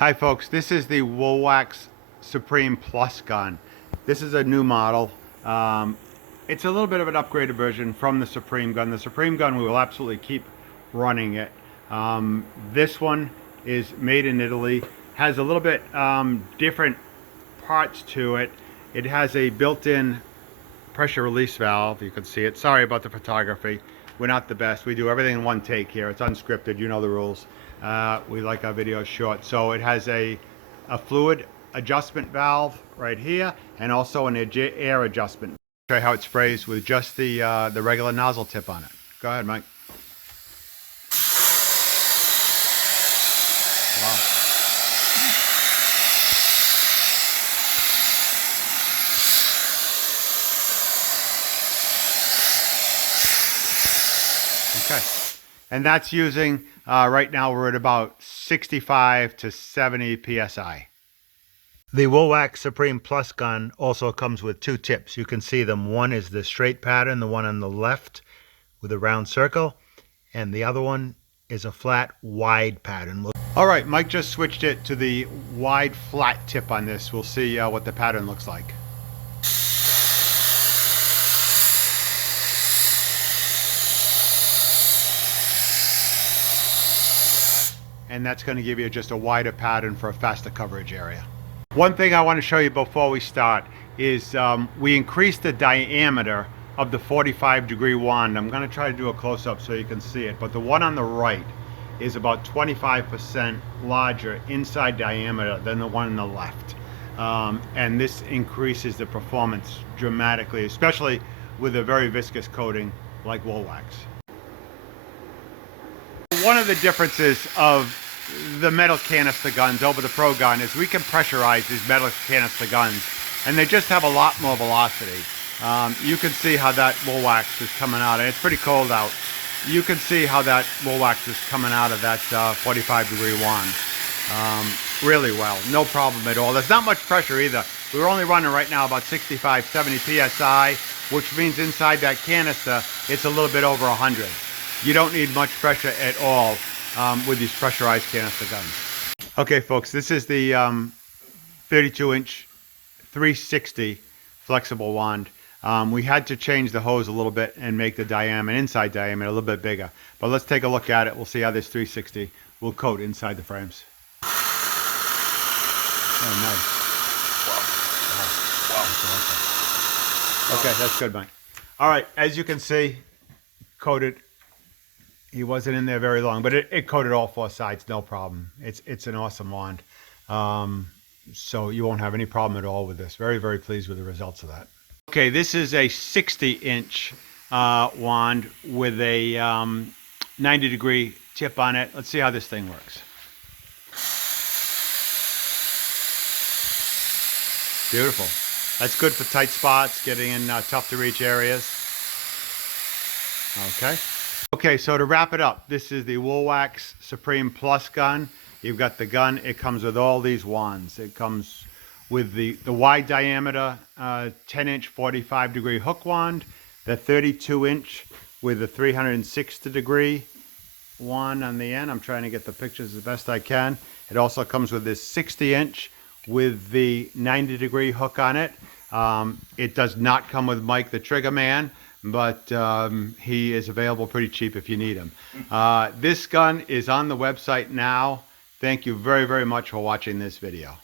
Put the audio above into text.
Hi folks, this is the Woolwax Supreme Plus gun. This is a new model. It's a little bit of an upgraded version from the Supreme gun. The Supreme gun, we will absolutely keep running it. This one is made in Italy, has a little bit different parts to it. It has a built-in pressure release valve. You can see it. Sorry about the photography. We're not the best. We do everything in one take here. It's unscripted. You know the rules. We like our videos short. So it has a fluid adjustment valve right here, and also an air adjustment. Show you how it sprays with just the regular nozzle tip on it. Go ahead, Mike. Wow. Okay, and that's using, right now we're at about 65 to 70 PSI. The Woolwax Supreme Plus gun also comes with two tips. You can see them. One is the straight pattern, the one on the left with a round circle, and the other one is a flat, wide pattern. All right, Mike just switched it to the wide, flat tip on this. We'll see what the pattern looks like. And that's going to give you just a wider pattern for a faster coverage area. One thing I want to show you before we start is we increased the diameter of the 45-degree wand. I'm going to try to do a close-up so you can see it, but the one on the right is about 25% larger inside diameter than the one on the left. And this increases the performance dramatically, especially with a very viscous coating like Woolwax. One of the differences of the metal canister guns over the Pro gun is we can pressurize these metal canister guns, and they just have a lot more velocity. You can see how that Woolwax is coming out, and it's pretty cold out. You can see how that Woolwax is coming out of that 45-degree wand really well. No problem at all. There's not much pressure either. We're only running right now about 65, 70 PSI, which means inside that canister, it's a little bit over 100. You don't need much pressure at all with these pressurized canister guns. Okay, folks, this is the 32-inch 360 flexible wand. We had to change the hose a little bit and make the diameter, inside diameter, a little bit bigger. But let's take a look at it. We'll see how this 360 will coat inside the frames. Oh, nice. Wow. Okay, that's good, Mike. All right, as you can see, coated. He wasn't in there very long, but it coated all four sides, no problem. It's an awesome wand. So you won't have any problem at all with this. Very, very pleased with the results of that. Okay, this is a 60-inch wand with a 90-degree tip on it. Let's see how this thing works. Beautiful. That's good for tight spots, getting in tough to reach areas. Okay. Okay, so to wrap it up, this is the Woolwax Supreme Plus gun. You've got the gun. It comes with all these wands. It comes with the wide diameter 10-inch 45-degree hook wand, the 32-inch with a 360-degree wand on the end. I'm trying to get the pictures as best I can. It also comes with this 60-inch with the 90-degree hook on it. It does not come with Mike the Trigger Man, but he is available pretty cheap if you need him. This gun is on the website now. Thank you very, very much for watching this video.